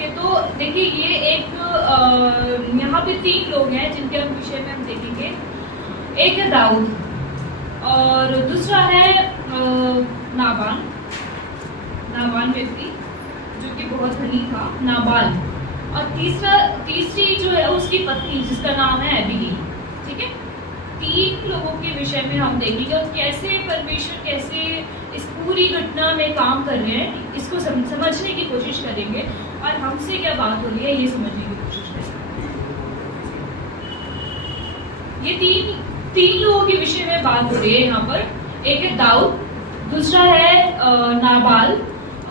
है, तो देखिए ये एक यहाँ पे 3 लोग हैं जिनके हम विषय में हम देखेंगे। एक है दाऊद और दूसरा है नाबाल व्यक्ति जो कि बहुत धनी था, नाबाल, और तीसरी जो है उसकी पत्नी जिसका नाम है एबीगेल। ठीक है, 3 लोगों के विषय में हम देखेंगे और कैसे परमेश्वर कैसे इस पूरी घटना में काम कर रहे हैं, इसको समझने की कोशिश करेंगे और हमसे क्या बात हो रही है ये समझने की कोशिश करेंगे। ये तीन लोगों के विषय में बात हो रही है यहाँ पर। एक है दाऊद, दूसरा है नाबाल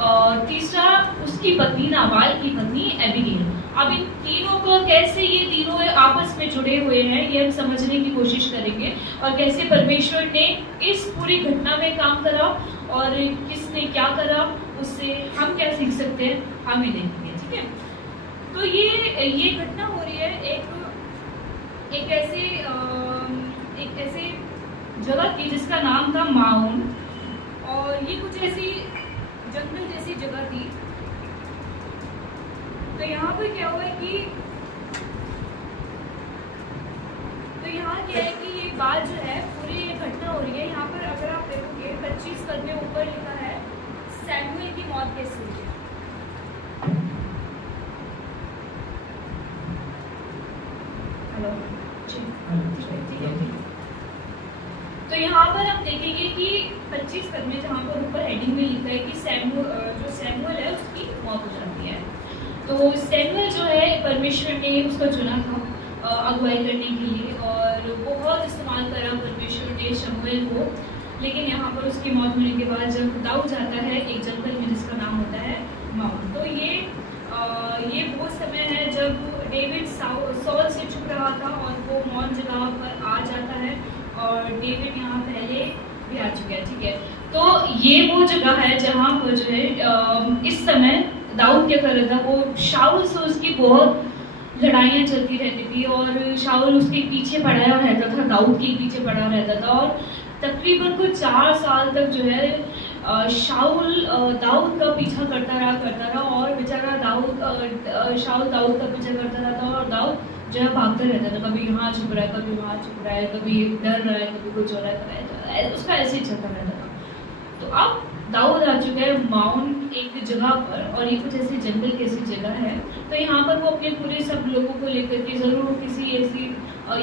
और तीसरा उसकी पत्नी, नाबाल की पत्नी एबीगेल। अब इन तीनों को कैसे ये तीनों आपस में जुड़े हुए हैं ये हम समझने की कोशिश करेंगे और कैसे परमेश्वर ने इस पूरी घटना में काम करा और किसने क्या करा, उससे हम क्या सीख सकते हैं हम ही देखेंगे। ठीक है, तो ये घटना हो रही है एक ऐसे जगह की जिसका नाम था माउन, और ये कुछ ऐसी जंगल जैसी जगह थी। तो यहाँ पर क्या हुआ है कि ये बात जो है पूरी घटना हो रही है। यहाँ पर अगर आप देखोगे 25 पद में ऊपर लिखा है सैमुएल की मौत कैसे हुई है। हेलो, ठीक है। तो यहाँ पर हम देखेंगे कि 25 पद में जहाँ पर ऊपर हेडिंग में लिखा है कि सैमुएल है उसकी मौत हो जाती है। तो सैमुएल जो है परमेश्वर ने उसको चुना था अगुवाई करने के लिए और बहुत इस्तेमाल करा परमेश्वर ने शमूएल को, लेकिन यहाँ पर उसकी मौत होने के बाद जब दाऊद जाता है एक जंगल में जिसका नाम होता है माउंट। तो ये वो समय है जब डेविड सॉल से छुप रहा था और वो मौन जगह पर आ जाता है और डेविड यहाँ पहले भी आ चुका है। ठीक है, तो ये वो जगह है जहाँ पर जो है इस समय दाऊद क्या कर रहा था, वो शाऊल से उसकी बहुत लड़ाइयाँ चलती रहती थी और शाऊल उसके पीछे पड़ा रहता था, दाऊद के पीछे पड़ा रहता था और तकरीबन कुछ 4 साल तक जो है शाऊल दाऊद का पीछा करता रहा और बेचारा शाऊल दाऊद का पीछा करता रहता और दाऊद जो है भागता रहता था, कभी यहाँ छुप रहा है, कभी वहाँ छुप रहा है, कभी डर रहा है, कभी कुछ हो रहा है, उसका ऐसे ही चलता रहता था। तो अब दाऊद आ चुका है माउंट एक जगह पर और ये कुछ ऐसी जंगल की ऐसी जगह है। तो यहाँ पर वो अपने पूरे सब लोगों को लेकर के जरूर किसी ऐसी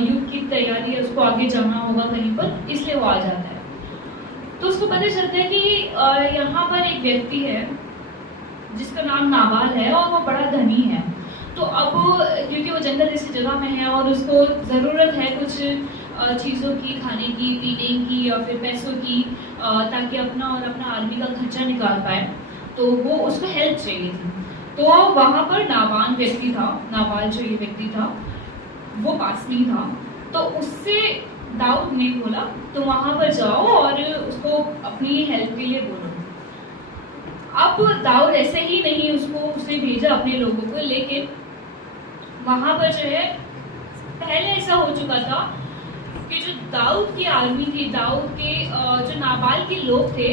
युद्ध की तैयारी है, उसको आगे जाना होगा कहीं पर, इसलिए वो आ जाता है। तो उसको पता चलता है कि यहाँ पर एक व्यक्ति है जिसका नाम नाबाल है और वो बड़ा धनी है। तो अब क्योंकि वो जंगल जैसी जगह में है और उसको ज़रूरत है कुछ चीज़ों की, खाने की, पीने की या फिर पैसों की, ताकि अपना और अपना आर्मी का खर्चा निकाल पाए, तो वो उसको हेल्प चाहिए थी। तो वहाँ पर नाबाल जो ये व्यक्ति था वो पास में था। तो उससे दाऊद ने बोला तो वहाँ पर जाओ और उसको अपनी हेल्प के लिए बोलो। अब दाऊद ऐसे ही नहीं उसने भेजा अपने लोगों को, लेकिन वहाँ पर जो है पहले ऐसा हो चुका था कि जो दाऊद की आर्मी थी, दाऊद के जो नाबाल के लोग थे,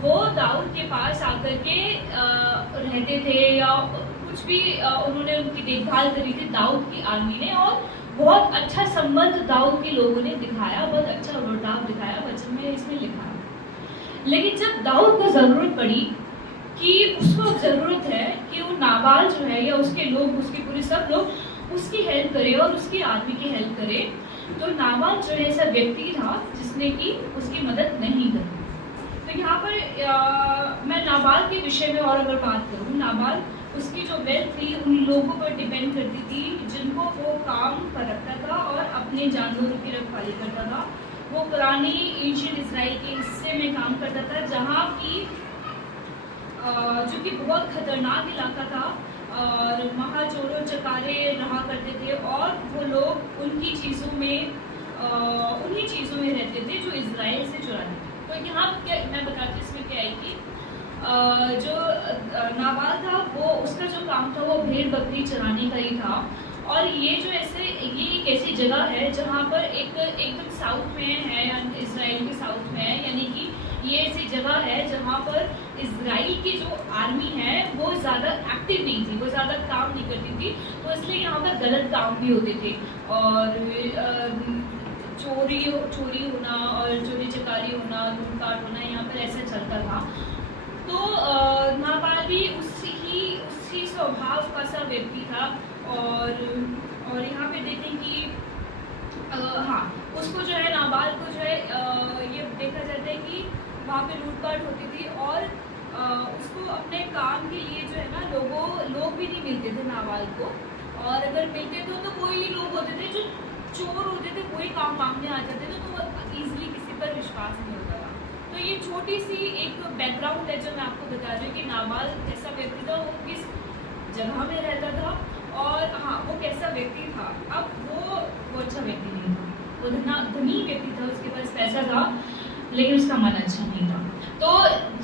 वो दाऊद के पास आकर के रहते थे या कुछ भी उन्होंने उनकी देखभाल करी थी दाऊद की आर्मी ने, और बहुत अच्छा संबंध दाऊद के लोगों ने दिखाया, बहुत अच्छा बर्ताव दिखाया, वचन में इसमें लिखा। लेकिन जब दाऊद को जरूरत पड़ी कि उसको जरूरत है कि वो नाबाल जो है या उसके लोग, उसके पूरे सब लोग उसकी हेल्प करे और उसकी आर्मी की हेल्प करे, तो नाबाल जो है ऐसा व्यक्ति था जिसने की उसकी मदद नहीं करी। तो यहाँ पर मैं नाबाल के विषय में और अगर बात करूँ, नाबाल उसकी जो वेल्थ थी उन लोगों पर डिपेंड करती थी जिनको वो काम पर रखता था और अपने जानवरों की रखवाली करता था। वो पुरानी एंशिएंट इजराइल के हिस्से में काम करता था जहाँ की जो कि बहुत खतरनाक इलाका था और वहाँ चोरों चकारे रहा करते थे और वो लोग उन्हीं चीज़ों में रहते थे जो इजराइल से चुराते थे। तो यहाँ क्या मैं बताती इसमें क्या है कि जो नाबाल था वो उसका जो काम था वो भेड़ बकरी चराने का ही था। और ये एक ऐसी जगह है जहाँ पर एकदम साउथ में है, इजराइल के साउथ में है, यानी कि ये ऐसी जगह है जहाँ पर इजराइल की जो आर्मी है वो ज़्यादा एक्टिव नहीं थी, वो ज़्यादा काम नहीं करती थी, तो इसलिए यहाँ पर गलत काम भी होते थे और चोरी होना और चोरी चकारी होना, लूटपाट होना यहाँ पर ऐसा चलता था। तो नाबाल भी उसी स्वभाव का सा व्यक्ति था और यहाँ पे देखें कि हाँ, उसको जो है नाबाल को जो है ये देखा जाता है कि वहाँ पे लूटपाट होती थी और उसको अपने काम के लिए जो है ना लोग भी नहीं मिलते थे नाबाल को, और अगर मिलते थे तो कोई लोग होते थे जो चोर होते थे, कोई काम मांगने आ जाते थे, तो वो ईजिली किसी पर विश्वास नहीं होता था। तो ये छोटी सी एक बैकग्राउंड है जो मैं आपको बता रही हूँ कि नाबाल कैसा व्यक्ति था, वो किस जगह में रहता था और हाँ वो कैसा व्यक्ति था। अब वो अच्छा व्यक्ति नहीं था, वो धनी व्यक्ति था, उसके पास पैसा था लेकिन उसका मन अच्छा नहीं था। तो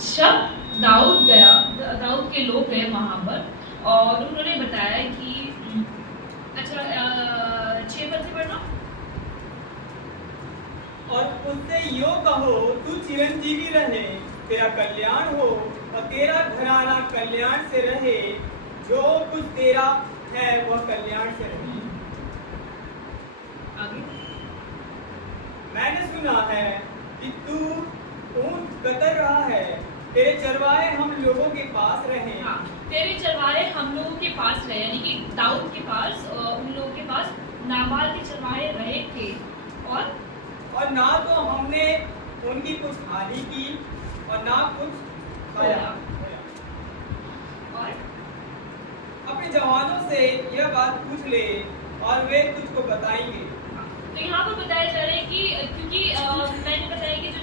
जब दाऊद के लोग गए वहाँ पर और उन्होंने बताया कि अच्छा 6 पद से पढ़ना, और उससे यो कहो तू चिरंजीवी रहे, तेरा कल्याण हो और तेरा घराना कल्याण से रहे, जो कुछ तेरा है वह कल्याण से रहे। आगे मैंने सुना है कि तू ऊंट कतर रहा है, तेरे चरवाहे हम लोगों के पास रहे। हाँ, तेरे चरवाहे हम लोगों के पास रहे, यानी कि दाऊद के पास उन लोगों के पास नाबाल के चरवाहे रहे थे और ना तो हमने उनकी कुछ हानि की और ना कुछ खाया। और अपने जवानों से यह बात पूछ ले और वे तुझको बताएंगे। तो यहाँ पर बताया जा रहा है कि क्योंकि मैंने बताया कि जो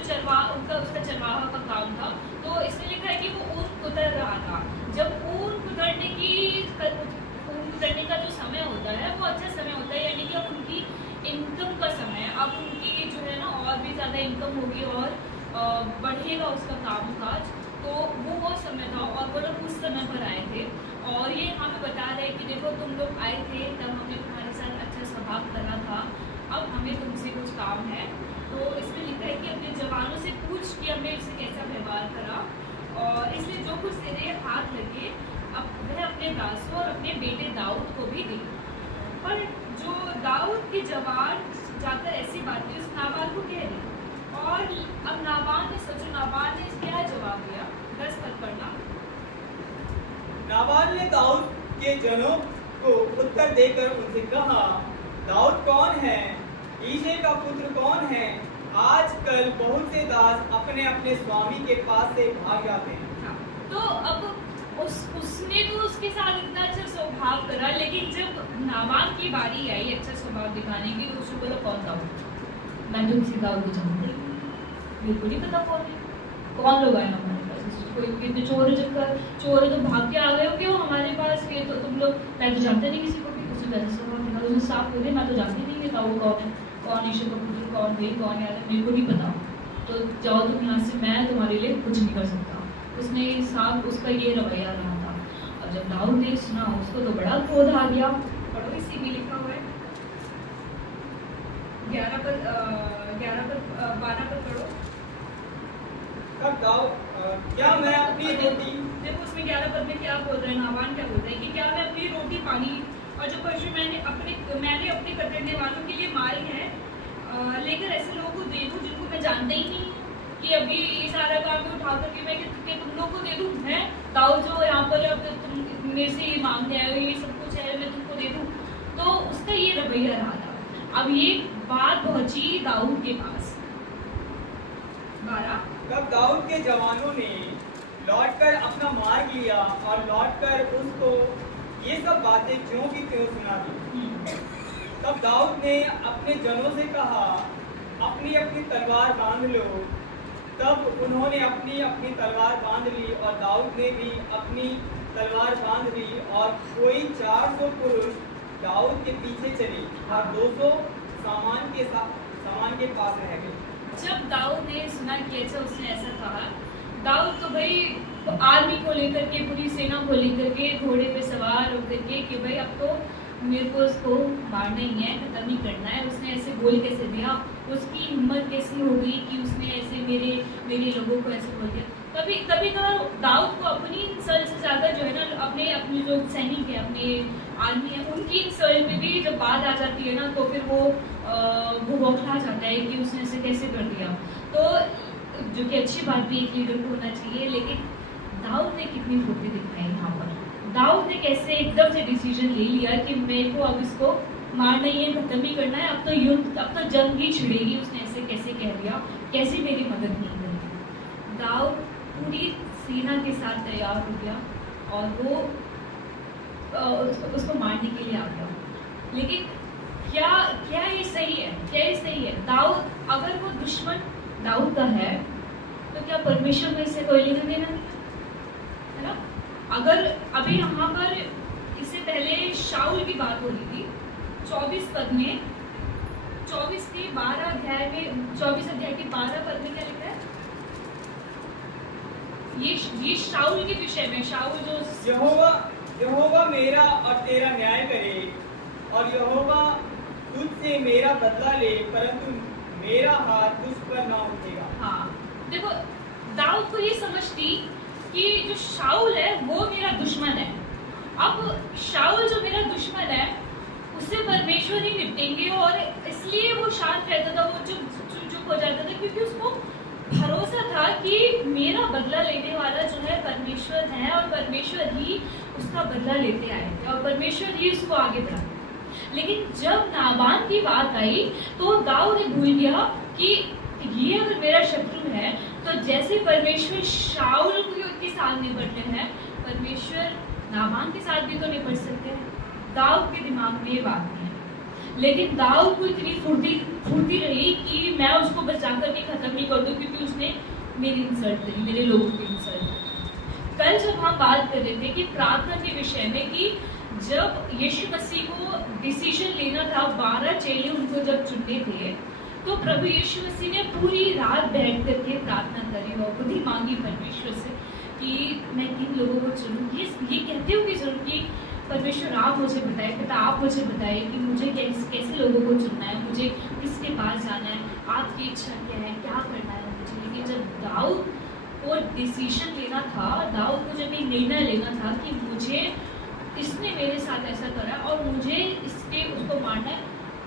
उसका चरवाहा का काम था, तो इसमें लिखा है कि वो ऊन कुतर रहा था। जब ऊन कुतरने का जो समय होता है वो अच्छा समय होता है, यानी कि अब उनकी इनकम का समय, अब उनकी जो है ना और भी ज़्यादा इनकम होगी और बढ़ेगा उसका काम काज, तो वो समय था और वो लोग उस समय पर आए थे। और ये यहाँ पे बता रहे हैं कि देखो तुम लोग आए थे तब हमने तुम्हारे साथ अच्छा स्वभाव करा था, अब हमें तुमसे कुछ काम है। तो इसमें लिखा है कि अपने जवानों से पूछ कि हमने इससे कैसा व्यवहार करा, और इसलिए जो कुछ तेरे हाथ लगे अब वह अपने दासों और अपने बेटे दाऊद को भी दे। पर जो दाऊद के जवान जाकर ऐसी बातें उस नाबाल को कह दी, और अब नाबाल ने सोचो नाबाल ने क्या जवाब दिया। 10 पद पढ़ना। नाबाल ने दाऊद के जनों को उत्तर देकर उनसे कहा, दाऊद कौन है? ईशे का पुत्र कौन है? आजकल बहुत से दास अपने अपने स्वामी के पास से भाग जाते हैं। तो अब उसने तो उसके साथ इतना अच्छा स्वभाव करा, लेकिन जब नाबाल की बारी आई अच्छा स्वभाव दिखाने की, तो उसको बोला कौन दाऊद? मैं तो किसी दाऊद को जानती नहीं, बिल्कुल नहीं पता कौन लोग आए हमारे पास, कोई कितने चोर चोर तो भाग के आ गए हो कि वो हमारे पास, ये तो तुम लोग, मैं तो जानते नहीं किसी को भी, कुछ वैसे स्वभाव दिखा, उसने साफ बोले मैं तो जानती नहीं कि दाऊद कौन है, कौन ईशा का पुत्र, कौन भाई, कौन याद है, मेरे को नहीं पता, तो जाओ तुम यहाँ से, मैं तुम्हारे लिए कुछ नहीं कर सकता। उसने साफ उसका ये रवैया रहा था। और जब दाऊद ने सुना उसको तो बड़ा क्रोध आ गया। पढ़ो, इसी में लिखा हुआ है 12 पर पढ़ो। तब दाऊद क्या मैं अपनी रोटी, देखो उसमें 11 पद में क्या बोल रहे हैं, नाबाल क्या बोल रहे हैं कि क्या मैं अपनी रोटी पानी और जो पशु मैंने अपने कतरने वालों के लिए मारे हैं लेकर ऐसे लोगों को दे दूं जिनको मैं जानता ही नहीं कि अभी ये सारा काम उठा करके मैं तुम लोग को दे दूं? है दाऊद जो यहाँ पर अब तुम मेरे से ये मांगते आए हो, ये सब कुछ है, मैं तुमको दे दूं? तो उसका ये रवैया रहा था। अब ये बात पहुंची दाऊद के पास। 12। तब दाऊद के जवानों ने लौटकर अपना मार्ग लिया और लौटकर उसको ये सब बातें ज्यों की त्यों सुना दी। तब दाऊद ने अपने जनों से कहा, अपनी अपनी तलवार बांध लो। तब उन्होंने अपनी अपनी तलवार बांध ली और दाऊद ने भी अपनी तलवार बांध ली, और कोई 400 पुरुष दाऊद के पीछे चले और 200 सामान के पास रह गए। जब दाऊद ने सुना कि अच्छा उसने ऐसा कहा, दाऊद तो भाई आर्मी को लेकर के, पूरी सेना को लेकर के घोड़े पे सवार होकर के कि भाई अब तो मेरे को उसको मारना ही है, खत्म नहीं करना है। उसने ऐसे बोल कैसे दिया, उसकी हिम्मत कैसी हो गई कि उसने ऐसे मेरे लोगों को ऐसे बोल दिया। कभी कभी दाऊद को अपनी इंसल्ट से ज्यादा जो है ना अपने जो सैनिक है, अपने आर्मी है, उनकी इंसल्ट में भी जब बात आ जाती है ना तो फिर वो बौखला जाता है कि उसने ऐसे कैसे कर दिया। तो जो कि अच्छी बात भी एक लीडर को होना चाहिए, लेकिन दाऊद ने कितनी फुर्ती दिखाई यहाँ पर। दाऊद ने कैसे एकदम से डिसीजन ले लिया कि मेरे को अब इसको मारना ही है, खत्म ही करना है, अब तो युद्ध, अब तो जंग ही छिड़ेगी। उसने ऐसे कैसे कह दिया, कैसे मेरी मदद नहीं करेगी। दाऊद पूरी सेना के साथ तैयार हो गया और वो उसको मारने के लिए आ गया। लेकिन क्या ये सही है? क्या ये सही है? दाऊद, अगर वो दुश्मन दाऊद का है तो क्या परमेश्वर में इससे कोई लेना देना नहीं है ना? अगर अभी यहाँ पर इससे पहले शाऊल की बात हो रही थी 24 पद में, 24 के 12 अध्याय में, 24 अध्याय के 12 पद में क्या लिखा है? ये शाऊल के विषय में, शाऊल जो यहोवा मेरा और तेरा न्याय करे और यहोवा तुझसे मेरा बदला ले, परंतु मेरा हाथ तुझ पर ना उठेगा। हाँ, देखो दाऊद को ये समझ थी कि जो शाऊल है वो मेरा दुश्मन है। अब शाऊल जो मेरा दुश्मन है उससे परमेश्वर ही निपटेंगे, और इसलिए वो शांत रहता था, वो चुप हो जाता था, क्योंकि उसको भरोसा था कि मेरा बदला लेने वाला जो है परमेश्वर है, और परमेश्वर ही उसका बदला लेते आए थे, और परमेश्वर ही उसको आगे बढ़ा। लेकिन जब नाबान की बात आई तो दाऊद ने भूल गया कि ये अगर मेरा शत्रु है तो जैसे परमेश्वर शाऊल के साथ निपट रहे हैं, परमेश्वर नाबान के साथ भी तो निपट सकते हैं। दाऊद के दिमाग में ये बात नहीं है, लेकिन दाऊद को इतनी फुर्ती रही कि मैं उसको बचा करके खत्म नहीं कर दूं, क्योंकि उसने मेरी इंसल्ट करी, मेरे लोगों की इंसल्ट। कल जब हम बात कर रहे थे कि प्रार्थना के विषय में, कि जब यीशु मसीह को डिसीजन लेना था, 12 चेले उनको जब चुनने थे, तो प्रभु यीशु मसीह ने पूरी रात बैठ करके प्रार्थना करी और बुद्धि मांगी परमेश्वर से कि मैं किन लोगों को चुनूं। ये कहते हुए जरूर कि परमेश्वर आप मुझे बताएं, पिता आप मुझे बताएं कि मुझे कैसे लोगों को चुनना है, मुझे किसके पास जाना है, आपकी इच्छा क्या है, क्या करना है मुझे। लेकिन जब दाऊद को डिसीजन लेना था, दाऊद को जब ये निर्णय लेना था कि मुझे इसने मेरे साथ ऐसा करा और मुझे उसको मारना है,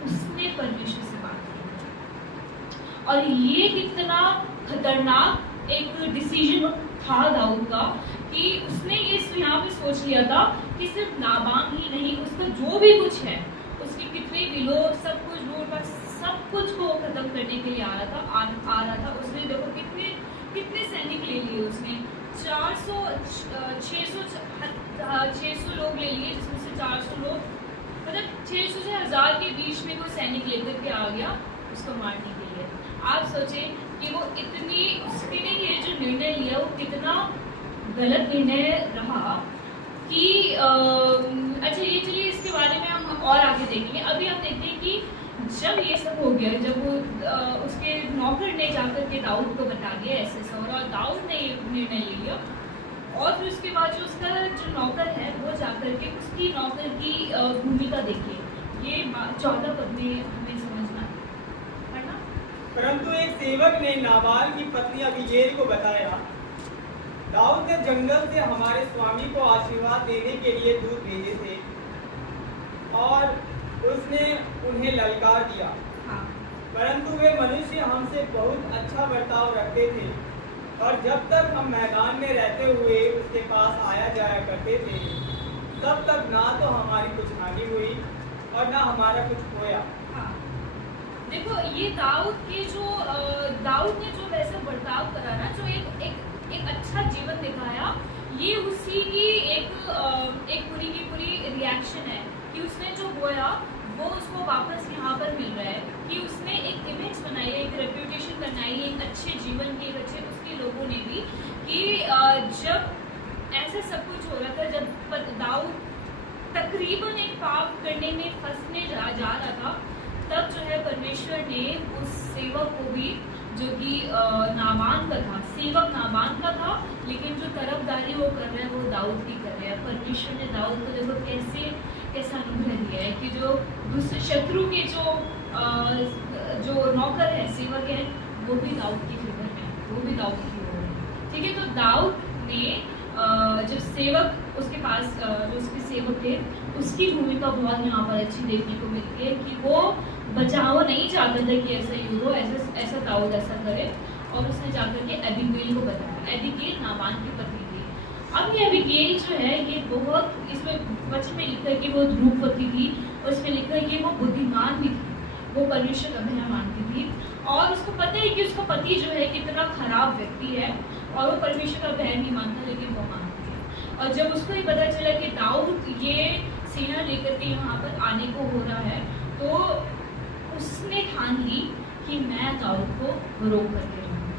उसने परमेश्वर से बात की। और ये कितना खतरनाक एक डिसीजन था दाऊद का कि उसने ये यहाँ पे सोच लिया था कि सिर्फ नाबान ही नहीं, उसका जो भी कुछ है, उसके कितने भी लोग, सब कुछ लूट, सब कुछ को खत्म करने के लिए आ रहा था। उसने देखो कितने सैनिक ले लिए उसने, 600 लोग ले लिए, जिसमें से 400 लोग, मतलब 600 से 1000 के बीच में कोई सैनिक लेकर के आ गया उसको मारने के लिए। आप सोचें कि वो उसने ये जो निर्णय लिया वो कितना गलत निर्णय रहा कि अच्छा ये चलिए इसके बारे में हम और आगे देखेंगे। अभी हम देखते हैं कि जब ये सब हो गया, जब वो उसके नौकर ने जाकर के दाऊद को बता दिया ऐसे और दाऊद ने ये निर्णय ले लिया, और फिर उसके बाद जो उसका जो नौकर है वो जाकर के उसकी नौकर की भूमिका देखिए, ये 14 पद में हमें समझना है ना। परंतु एक सेवक ने नाबाल की पत्नी अबीगैल को बताया, दाऊद ने जंगल से हमारे स्वामी को आशीर्वाद देने के लिए दूत भेजे थे और उसने उन्हें ललकार दिया। हाँ। परंतु वे मनुष्य हमसे बहुत अच्छा बर्ताव रखते थे और जब तक हम मैदान में रहते हुए उसके पास आया जाया करते थे, तब तक ना तो हमारी कुछ हानि हुई और ना हमारा कुछ खोया। हाँ। देखो ये दाऊद ने जो वैसा बर्ताव करा ना, जो एक अच्छा जीवन दिखाया, ये उसी की एक पूरी की पूरी रिएक्शन है कि उसने जो बोया वो उसको वापस यहाँ पर मिल रहा है, कि उसने एक इमेज बनाई, एक रेप्यूटेशन बनाई, एक अच्छे जीवन की, एक अच्छे उसके लोगों ने भी, कि जब ऐसा सब कुछ हो रहा था, जब दाऊद तकरीबन एक पाप करने में फंसने जा रहा था, तब जो है परमेश्वर ने उस सेवक को भी, जो कि नाबान का था, सेवक नाबान का था, लेकिन जो तरफदारी वो कर रहे हैं वो दाऊद की कर रहे हैं। परमेश्वर ने दाऊद को देखो कैसा अनुग्रह दिया है कि जो दूसरे शत्रु के जो नौकर है, सेवक है, वो भी दाऊद की फेवर में, वो भी दाऊद की ओर है। ठीक है। तो दाऊद ने जब सेवक उसके पास जो उसके सेवक थे उसकी भूमिका बहुत यहाँ पर अच्छी देखने को मिलती है कि वो बचाव नहीं चाहता था कि ऐसा युद्ध हो, ऐसा दाऊद ऐसा करे, और उसने जाकर के एबीगेल को बताया। एबीगेल नाबाल की पत्नी थी। अब ये एबीगेल जो है ये बहुत, इसमें वचन में लिखा है कि वो रूपवती थी, और इसमें लिखा है कि वो बुद्धिमान भी थी, वो परमेश्वर का भय मानती थी, और उसको पता है कि उसका पति जो है कितना खराब व्यक्ति है और वो परमेश्वर का भय नहीं मानता, लेकिन वो मानती है। और जब उसको ये पता चला कि दाऊद ये सेना लेकर के यहाँ पर आने को हो रहा है, तो उसने ठान ली कि मैं दाऊद को रोक करके रहूँगी,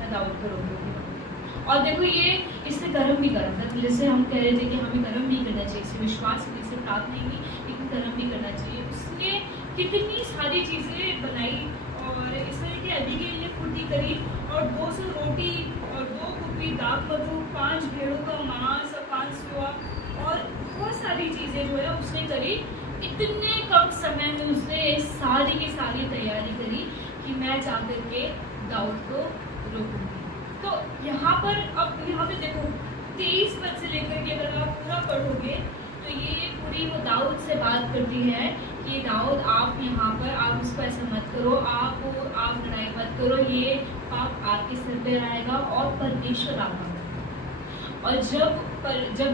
मैं दाऊद को रोक करके रहूँगी। और देखो ये इससे कर्म भी करा था, जैसे हम कह रहे थे कि हमें कर्म नहीं करना चाहिए, इससे विश्वास से प्राप्त नहीं हुई, लेकिन कर्म भी करना चाहिए। उसने कितनी सारी चीज़ें बनाई, और इस तरह की एबीगेल ने फुर्ती करी, और 200 रोटी और 2 कुप्पी दाख मधु, 5 भेड़ों का मांस और 5 सुआ, और बहुत सारी चीज़ें जो है उसने करी। इतने कम समय में उसने सारी की सारी तैयारी करी कि मैं जाकर के दाऊद को रोकूंगी। तो यहाँ पर अब यहाँ पे देखो 23 पद से लेकर के अगर आप पूरा पढ़ोगे तो ये पूरी वो दाऊद से बात करती है कि दाऊद आप यहाँ पर आप उसको ऐसा मत करो, आप लड़ाई मत करो, ये पाप आपके सिर पे आएगा और परमेश्वर आपका। और जब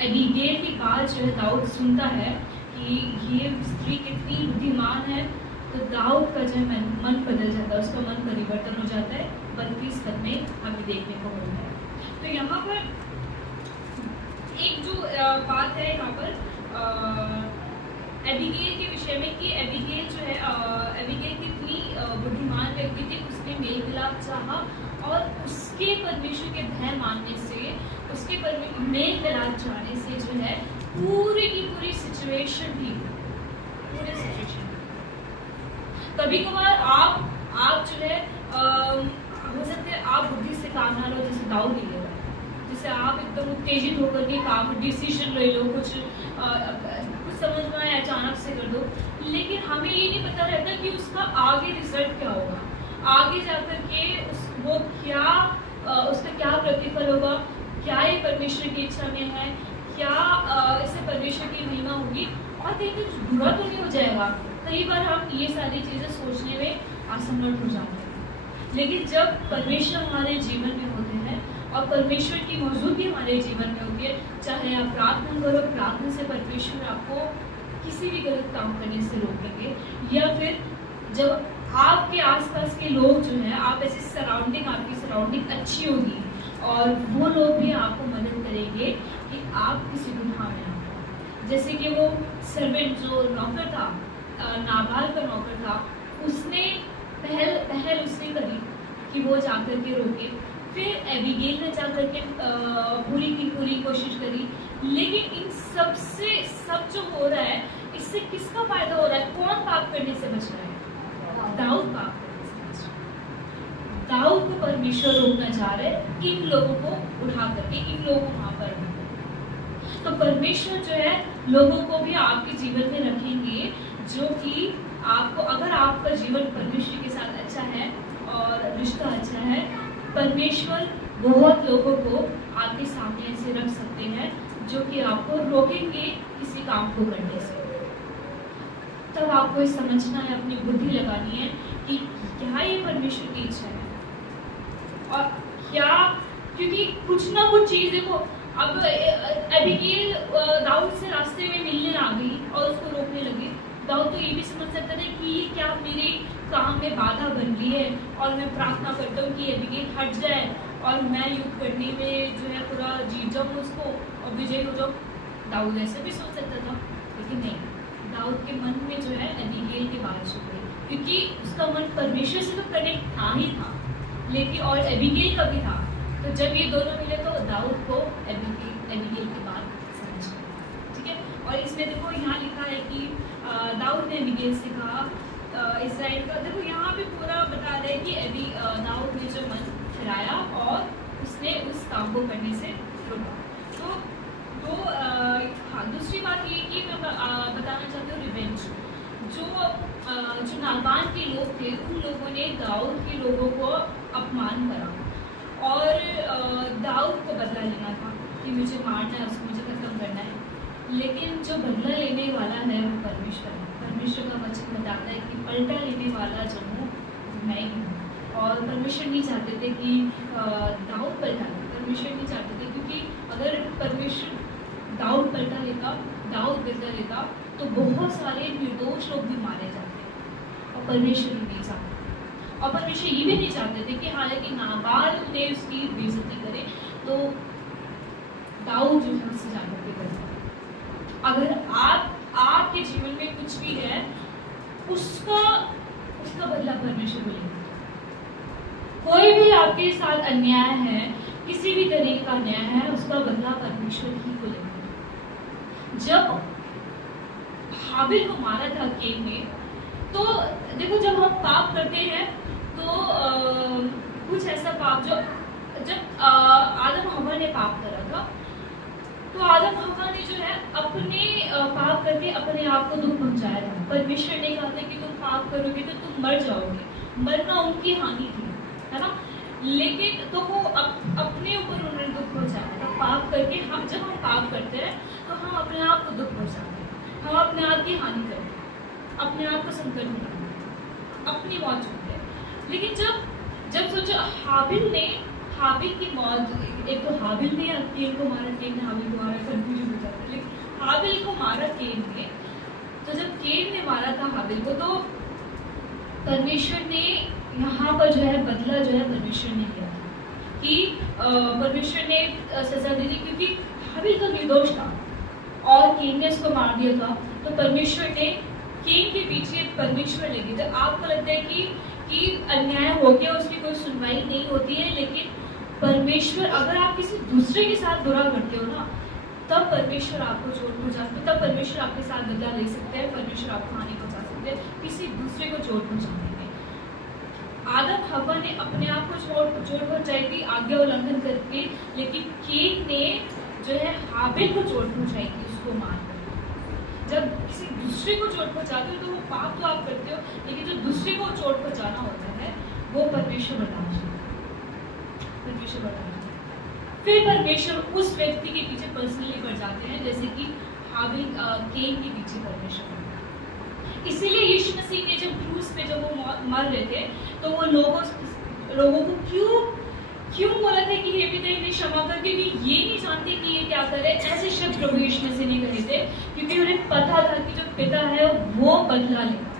एबीगेल की बात जो है दाऊद सुनता है कि ये स्त्री कितनी बुद्धिमान है, तो दाऊद का जो मन बदल जाता है, उसका मन परिवर्तन हो जाता है। 32 पद में हमें देखने को मिलता है। तो यहाँ पर एक जो बात है यहाँ पर एबीगेल के विषय में कि एबीगेल जो है एबीगेल कितनी बुद्धिमान व्यक्ति थी, उसने मेल मिलाप चाहा, और उसके परमेश्वर के भय मानने से, उसके मेल मिलाप चाहने से जो है पूरी की पूरी सिचुएशन थी, पूरे सिचुएशन। कभी कभार आप जो है हो सकते हैं आप बुद्धि से काम ना लो, जैसे दाऊद नहीं ले रहा है, जैसे आप एकदम उत्तेजित होकर के काम डिसीजन ले लो, कुछ समझ में आए अचानक से कर दो, लेकिन हमें ये नहीं पता रहता कि उसका आगे रिजल्ट क्या होगा, आगे जाकर के वो क्या उसका क्या प्रतिफल होगा, क्या ये परमेश्वर की इच्छा में है, क्या इससे परमेश्वर की महिमा होगी, और कहीं कुछ बुरा तो नहीं हो जाएगा। कई बार हम ये सारी चीज़ें सोचने में असमर्थ हो जाते हैं, लेकिन जब परमेश्वर हमारे जीवन में होते हैं और परमेश्वर की मौजूदगी हमारे जीवन में होती है, चाहे आप प्रार्थना करो, प्रार्थना से परमेश्वर आपको किसी भी गलत काम करने से रोकेंगे, या फिर जब आपके आसपास के लोग जो हैं, आप ऐसी सराउंडिंग, आपकी सराउंडिंग अच्छी होगी और वो लोग भी आपको मदद करेंगे कि आप किसी गुनाह में ना हो। जैसे कि वो सर्वेंट जो नौकर था, नाबाल का नौकर था, उसने पहल उसने करी कि वो जाकर के रोके, फिर एबीगेल ने जाकर के पूरी की पूरी कोशिश करी, लेकिन इन सब जो हो रहा है इससे किसका फायदा हो रहा है? कौन पाप करने से बच रहा है? दाऊद पाप करने से बच रहा है। दाऊद को परमेश्वर रोकना चाह रहे हैं, इन लोगों को उठा करके, इन लोगों को वहां पर। तो परमेश्वर जो है लोगों को भी आपके जीवन में रखेंगे, जो कि आपको, अगर आपका जीवन परमेश्वर के साथ अच्छा है और रिश्ता अच्छा है, परमेश्वर बहुत लोगों को आपके सामने ऐसे रख सकते हैं जो कि आपको रोकेंगे किसी काम को करने से। तब आपको ये समझना है, अपनी बुद्धि लगानी है कि क्या ये परमेश्वर की इच्छा है, और क्या, क्योंकि कुछ ना कुछ चीज देखो, अब एबीगेल दाऊद से रास्ते में मिलने आ गई और उसको रोकने लगी। दाऊद तो ये भी समझ सकता था कि ये क्या मेरे काम में बाधा बन रही है, और मैं प्रार्थना करता हूँ कि एबीगेल हट जाए और मैं युद्ध करने में जो है पूरा जीत जाऊँ उसको और विजय हो जाऊँ। दाऊद ऐसे भी सोच सकता था, लेकिन नहीं, दाऊद के मन में जो है एबीगेल की बात छुप गई, क्योंकि उसका मन परमेश्वर से तो कनेक्ट था ही था, लेकिन और एबीगेल का भी था। तो जब ये दोनों मिले तो दाऊद को एबीगेल की बात समझ गई, ठीक है। और इसमें देखो यहाँ लिखा है कि दाऊद ने एबीगेल से कहा, इस्राएल का, देखो यहाँ पे पूरा बता रहे हैं कि दाऊद ने जो मन फिराया और उसने उस काम को करने से रोका। तो हाँ, दूसरी बात ये कि मैं बताना चाहती हूँ रिवेंज। जो नाबाल के लोग थे, उन लोगों ने दाऊद के लोगों को अपमान करा, और दाऊद को बदला लेना था कि मुझे मारना है, उसको मुझे खत्म करना है। लेकिन जो बदला लेने वाला है वो परमेश्वर है। परमेश्वर का वचन बताता है कि पलटा लेने वाला जो हूँ मैं ही हूँ। और परमेश्वर नहीं चाहते थे कि दाऊद पलटा ले, परमेश्वर नहीं चाहते थे, क्योंकि अगर परमेश्वर दाऊद पलटा लेता, दाऊद बदला लेता, तो बहुत सारे निर्दोष लोग भी मारे जाते। और परमेश्वर ही नहीं चाहते। और परमेश्वर ये भी नहीं चाहते थे कि हालांकि नाबाल ने उसकी बेइज्जती करे तो दाऊद जो है उससे जाकर के करता। अगर आपके जीवन में कुछ भी है, उसका बदला परमेश्वर को लेगा। कोई भी आपके साथ अन्याय है, किसी भी तरीके का अन्याय है, उसका बदला परमेश्वर ही को लेगा। जब हाबिल को मारा था केन ने, तो देखो जब हम पाप करते हैं तो कुछ ऐसा पाप जब आदम हवा ने पाप करा था, तो आदम हवा ने जो है अपने पाप करके अपने आप को दुख पहुंचाया था। परमेश्वर ने कहा था कि तुम पाप करोगे तो तुम मर जाओगे। मरना उनकी हानि थी, है ना। लेकिन तो वो अपने ऊपर उन्होंने दुख पहुंचाया था पाप करके। जब हम पाप करते हैं तो हम अपने आप को दुख पहुंचाते हैं, हम अपने आप की हानि करते हैं, अपने आप को संकट में डालते हैं, अपनी मौत चुनते हैं। लेकिन जब सोचो हाबिल की मौत, एक तो हाबिल ने केन को मारा, केन ने हाबिल को मारा, कंफ्यूजन हो जाता है। लेकिन हाबिल को मारा केन ने, तो जब केन ने मारा था हाबिल को, तो परमेश्वर ने यहाँ पर जो है बदला जो है परमेश्वर ने लिया था कि परमेश्वर ने सजा दी थी, क्योंकि हाबिल तो निर्दोष था और केन ने उसको मार दिया था। तो परमेश्वर ने केन के पीछे परमेश्वर लगी थी। आपको लगता है कि अन्याय हो गया, उसकी कोई सुनवाई नहीं होती है, लेकिन परमेश्वर, अगर आप किसी दूसरे के साथ बुरा करते हो ना, तब परमेश्वर आपको चोट पहुंचाते, तब परमेश्वर आपके साथ बदला ले सकते हैं, परमेश्वर आपको हानि पहुंचा सकते हैं किसी दूसरे को चोट पहुंचाने में। आदम हवा ने अपने आप को चोट पहुंचाई थी आज्ञा उल्लंघन करके, लेकिन केन ने जो है हाबिल को चोट पहुंचाई थी, उसको मारकर। जब किसी दूसरे को चोट पहुंचाते हो तो वो पाप तो आप करते हो, लेकिन जो दूसरे को चोट पहुंचाना होता है वो परमेश्वर बताना चाहिए। फिर परमेश्वर उस व्यक्ति के पीछे पर्सनली पड़ जाते हैं, जैसे कि हाबिल केन के पीछे परमेश्वर। इसीलिए यीशु मसीह ने जब क्रूस पे जब वो मर रहे थे, तो वो लोगों को क्यों बोला था कि हे पिता इन्हें क्षमा कर, क्योंकि ये नहीं जानते कि ये क्या कर रहे हैं। ऐसे शब्द प्रभु यीशु मसीह ने कहे थे, क्योंकि उन्हें पता था कि जो पिता है वो बदला लेगा।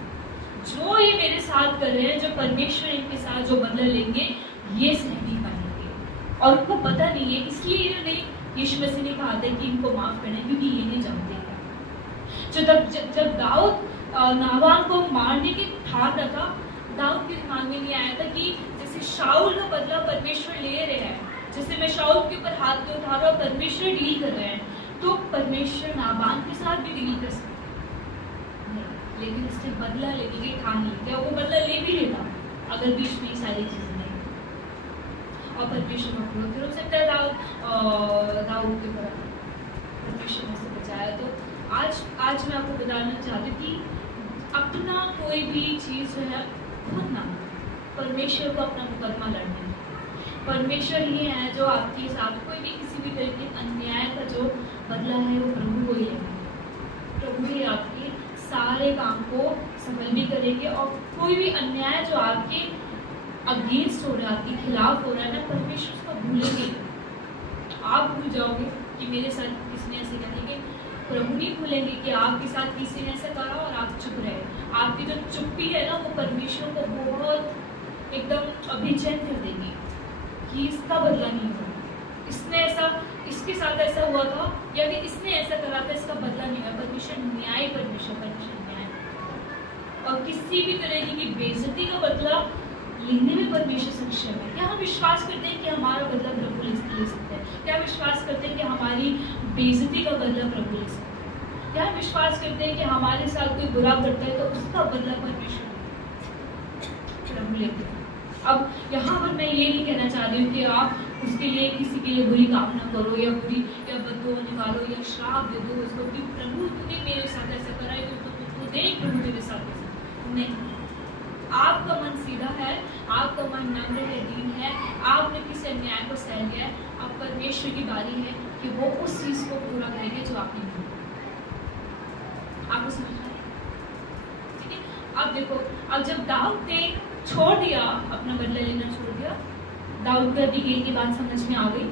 जो ये मेरे साथ कर रहे हैं, जो परमेश्वर इनके साथ जो बदला लेंगे, ये सह नहीं पाएंगे। और उनको पता नहीं है, इसलिए इन्होंने यीशु मसीह ने कहा था कि इनको माफ करना, क्योंकि ये नहीं जानते क्या। जब दाऊद नाबाल को मारने की ठान रखा, दाऊद के दिमाग में नहीं आया था कि जैसे शाऊल का बदला परमेश्वर ले रहे हैं, जैसे मैं शाऊल के ऊपर हाथ में उठा रहा हूँ, परमेश्वर डील कर रहे हैं, तो परमेश्वर नाबाल के साथ भी डील कर सकते हैं। लेकिन उसने बदला लेने की ठान ली थी, वो बदला ले भी लेता अगर बीच में सारी चीजें नहीं, और परमेश्वर को फिर हो सकता है दाऊद के ऊपर परमेश्वर ने से बचाया। तो आज मैं आपको बताना चाहती थी, अपना कोई भी चीज़ जो है खुद ना, परमेश्वर को अपना मुकदमा लड़ने। परमेश्वर ही है जो आपके साथ कोई भी किसी भी तरह के अन्याय का जो बदला है वो प्रभु को ही लेगा। प्रभु ही आपके सारे काम को सफल भी करेंगे, और कोई भी अन्याय जो आपके अगेंस्ट हो रहा है, आपके खिलाफ हो रहा है ना, परमेश्वर उसको भूलेंगे। आप भूल जाओगे कि मेरे साथ किसने ऐसे कहा, लेकिन प्रभु नहीं भूलेंगे कि आपके साथ किसी ने ऐसा करा और आप चुप रहे। आपकी जो चुप्पी है ना, वो परमेश्वर को बहुत एकदम अभिचैन कर देगी कि इसका बदला नहीं हुआ, इसने ऐसा, इसके साथ ऐसा हुआ था, या फिर इसने ऐसा करा था, इसका बदला नहीं हुआ। परमेश्वर न्याय, परमेश्वर न्याय, और किसी भी तरह की बेइज्जती का बदला लेने में परमेश्वर सक्षम है। क्या हम विश्वास करते हैं कि हमारा बदला प्रभु ले सकते हैं? क्या विश्वास करते हैं कि हमारी बेइज्जती का बदला प्रभु ले सकते हैं? क्या विश्वास करते हैं कि हमारे साथ कोई बुरा करता है तो उसका बदला परमेश्वर प्रभु लेते हैं? अब यहाँ पर मैं ये नहीं कहना चाह रही हूँ कि आप उसके लिए किसी के लिए बुरी कामना करो, या बुरी या बददुआ निकालो, या श्राप दे दो उसको कि प्रभु तूने मेरे साथ ऐसा करा है, तो देख प्रभु तेरे साथ ऐसा नहीं। आपका मन सीधा है, आपका मन नम्र है, दीन है, आपने किसी से अन्याय को सह लिया है, अब परमेश्वर की बारी है कि वो उस चीज को पूरा करेंगे जो आपने किया। आपको समझ में आया? ठीक है। अब देखो, अब जब दाऊद ने छोड़ दिया, अपना बदला लेना छोड़ दिया, दाऊद को एबीगेल की बात समझ में आ गई।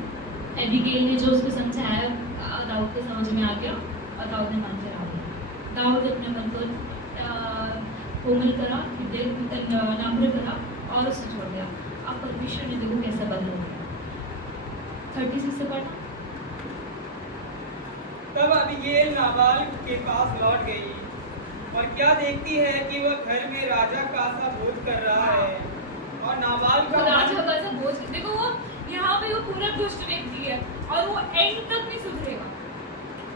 एबीगेल ने जो उसको समझाया दाऊद को समझ में आ गया और दाऊद ने मान कर आ गया। दाऊद अपने मन को कोमल करा, नम्र करा और उसे छोड़ दिया। अब परमेश्वर ने देखो कैसा बदला दिया। 36 से पढ़ना। तब अबीगैल नाबाल के पास लौट गई और क्या देखती है कि वह घर में राजा का सा भोज कर रहा है और नाबाल का राजा का सा भोज। देखो वो यहाँ पे वो पूरा दुष्ट व्यक्ति है और वो एंड तक नहीं सुधरेगा,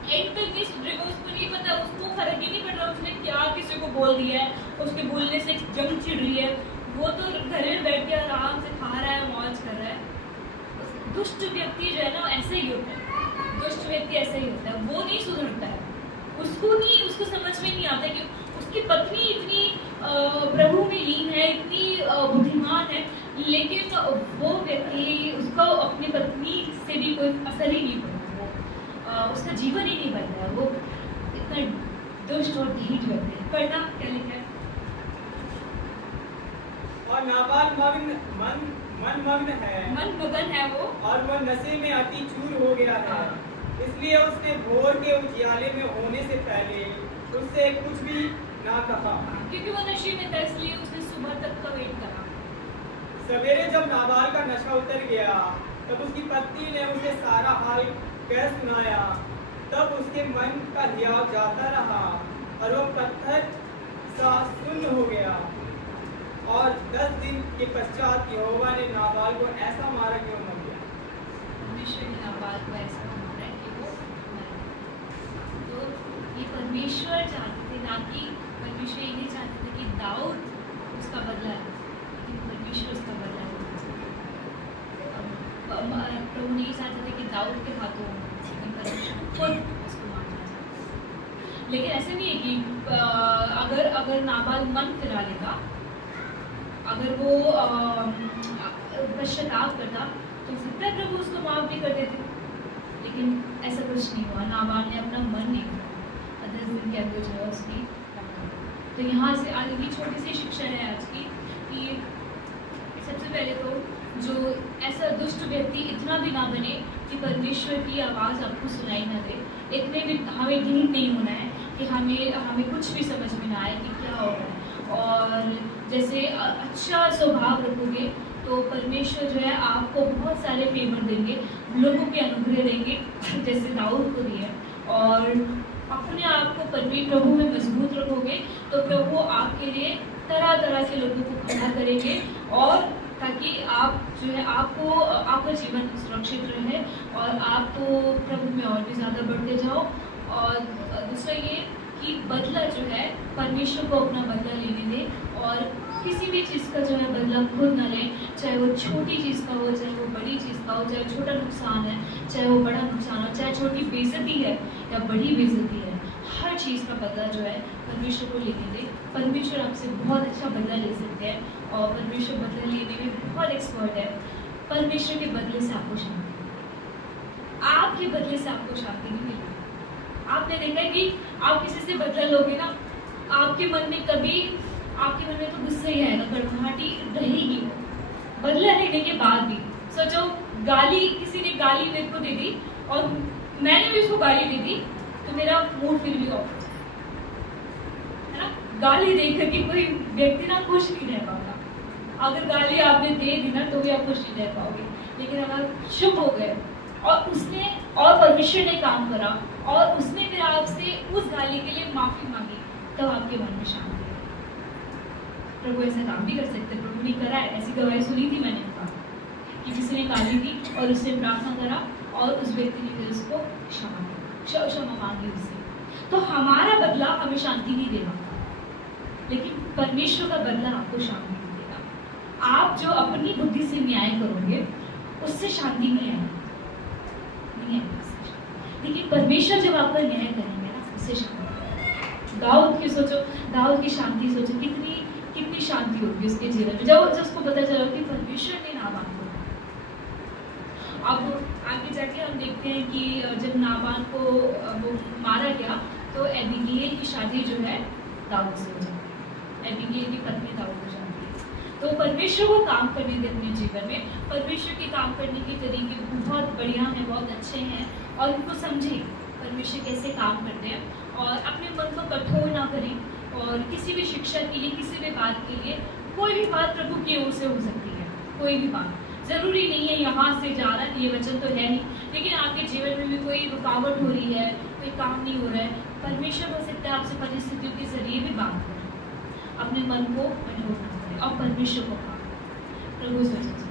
एंड तक नहीं सुधरेगा। उसको नहीं पता, उसको फर्क ही नहीं पड़ रहा उसने क्या किसी को बोल दिया है, उसके बोलने से जंग छिड़ रही है। वो तो घर में बैठ के आराम से खा रहा है, मौज कर रहा है। दुष्ट व्यक्ति जो है ना ऐसे ही होता है, दुष्ट व्यक्ति ऐसा ही होता है, वो नहीं सुधरता है। उसको समझ में नहीं आता कि उसकी पत्नी इतनी प्रभु में लीन है, इतनी बुद्धिमान है, लेकिन वो व्यक्ति, उसका अपनी पत्नी से भी कोई असर ही नहीं पड़ता, वो उसका जीवन ही नहीं बनता है, वो इतना दुष्ट और ढीठ व्यक्ति है। पढ़ना क्या लिखा है? और नाबाल मनमग्न है वो और वह नशे में अति चूर हो गया है। इसलिए उसने भोर के उजियाले में होने से पहले उससे कुछ भी ना कहा, क्योंकि वो नशे में था, इसलिए उसने सुबह तक का वेट करा। सवेरे जब नाबाल का नशा उतर गया तब उसकी पत्नी ने उसे सारा हाल कह सुनाया। तब उसके मन का हियाव जाता रहा और वह पत्थर सा सुन्न हो गया। और 10 दिन के पश्चात यहोवा ने नाबाल को ऐसा मारा कि वो मर गया। परमेश्वर ने नाबाल को ऐसा मारा है कि वो मर गया। तो ये परमेश्वर चाहते थे, ना कि परमेश्वर ये नहीं चाहते थे कि दाऊद उसका बदला ले, लेकिन परमेश्वर उसका बदला ले। प्रभु नहीं चाहते थे कि दाऊद के हाथों, लेकिन परमेश्वर खुद उसको मारना चाहते। लेकिन ऐसे नहीं है कि अगर नाबाल मन फिरा लेता, अगर वो पश्चाताप करता तो सकता है प्रभु उसको माफ भी कर देते, लेकिन ऐसा कुछ नहीं हुआ। नाबाल ने अपना मन नहीं किया, 10 दिन के अंदर जो है उसकी। तो यहाँ से आगे की छोटी सी शिक्षा है आज की कि सबसे पहले तो जो ऐसा दुष्ट व्यक्ति इतना भी ना बने कि परमेश्वर की आवाज़ आपको सुनाई ना दे, इतने भी हमें ढीठ नहीं होना है कि हमें कुछ भी समझ में ना आए कि क्या हो रहा है। और जैसे अच्छा स्वभाव रखोगे तो परमेश्वर जो है आपको बहुत सारे फेवर देंगे, लोगों के अनुग्रह देंगे जैसे दाऊद को दिए। और अपने आप को प्रभु में मजबूत रखोगे तो प्रभु आपके लिए तरह तरह से लोगों को खड़ा करेंगे, और ताकि आप जो है आपका जीवन सुरक्षित रहे और आप तो प्रभु में और भी ज़्यादा बढ़ते जाओ। और दूसरा ये कि बदला जो है परमेश्वर को अपना बदला लेने दे, और किसी भी चीज़ का जो है बदला खुद न लें, चाहे वो छोटी चीज़ का हो, चाहे वो बड़ी चीज़ का हो, चाहे छोटा नुकसान है, चाहे वो बड़ा नुकसान हो, चाहे छोटी बेइज्जती है या बड़ी बेइज्जती है, हर चीज़ का बदला जो है परमेश्वर को लेने दे। परमेश्वर आपसे बहुत अच्छा बदला ले सकते हैं और परमेश्वर बदला लेने में बहुत एक्सपर्ट है। परमेश्वर के बदले से आपको शांति, आपके बदले से आपको शांति नहीं मिलेगी। आपने देखा है कि आप किसी से बदला लोगे ना, आपके मन में तो गुस्सा ही आएगा, कड़वाहटी रहेगी वो बदला लेने के बाद भी। सोचो, किसी ने गाली मेरे को दे दी और मैंने भी उसको गाली दे दी, तो मेरा मूड फिर भी ऑफ है ना। गाली देकर के कोई व्यक्ति ना खुश नहीं रह पाता। अगर गाली आपने दे दी ना तो भी आप खुश नहीं रह पाओगे, लेकिन अगर चुप हो गए और परमेश्वर ने काम करा और उसने फिर आपसे उस गाली के लिए माफी मांगी, तब आपके मन में शांति है। प्रभु ऐसा काम भी कर सकते हैं, प्रभु ने करा है। ऐसी गवाही सुनी थी मैंने कि किसी ने गाली दी और उसने प्रार्थना करा और उस व्यक्ति ने फिर उसको क्षमा मांगी उससे। तो हमारा बदला हमें शांति नहीं देगा, लेकिन परमेश्वर का बदला आपको शांति नहीं देगा। आप जो अपनी बुद्धि से न्याय करोगे उससे शांति नहीं आएगी, लेकिन परमेश्वर जब आपका न्याय करेंगे ना, उससे शांति। दाऊद की शांति सोचो, कितनी शांति होगी उसके जीवन में जब उसको पता चला कि परमेश्वर ने नाम आपको, अब आगे जाके हम देखते हैं कि जब नाबाल को वो मारा गया तो एबीगेल की शादी जो है दाऊद से हो जाती है। एबीगेल की पत्नी दाऊद हो जाती है। तो परमेश्वर को काम करने दे अपने जीवन में। परमेश्वर के काम करने के तरीके बहुत बढ़िया हैं, बहुत अच्छे हैं, और उनको समझें परमेश्वर कैसे काम करते हैं, और अपने मन को कठोर ना करें। और किसी भी शिक्षा के लिए, किसी भी बात के लिए, कोई भी बात प्रभु की ओर से हो सकती है। कोई भी बात ज़रूरी नहीं है यहाँ से जा रहा है, ये वचन तो है नहीं, लेकिन आपके जीवन में भी कोई रुकावट हो रही है, कोई काम नहीं हो रहा है, परमेश्वर हो सकता है आपसे परिस्थितियों के जरिए भी बात करें। अपने मन को कठोर ना करें और परमेश्वर को काम, प्रभु इस वचन से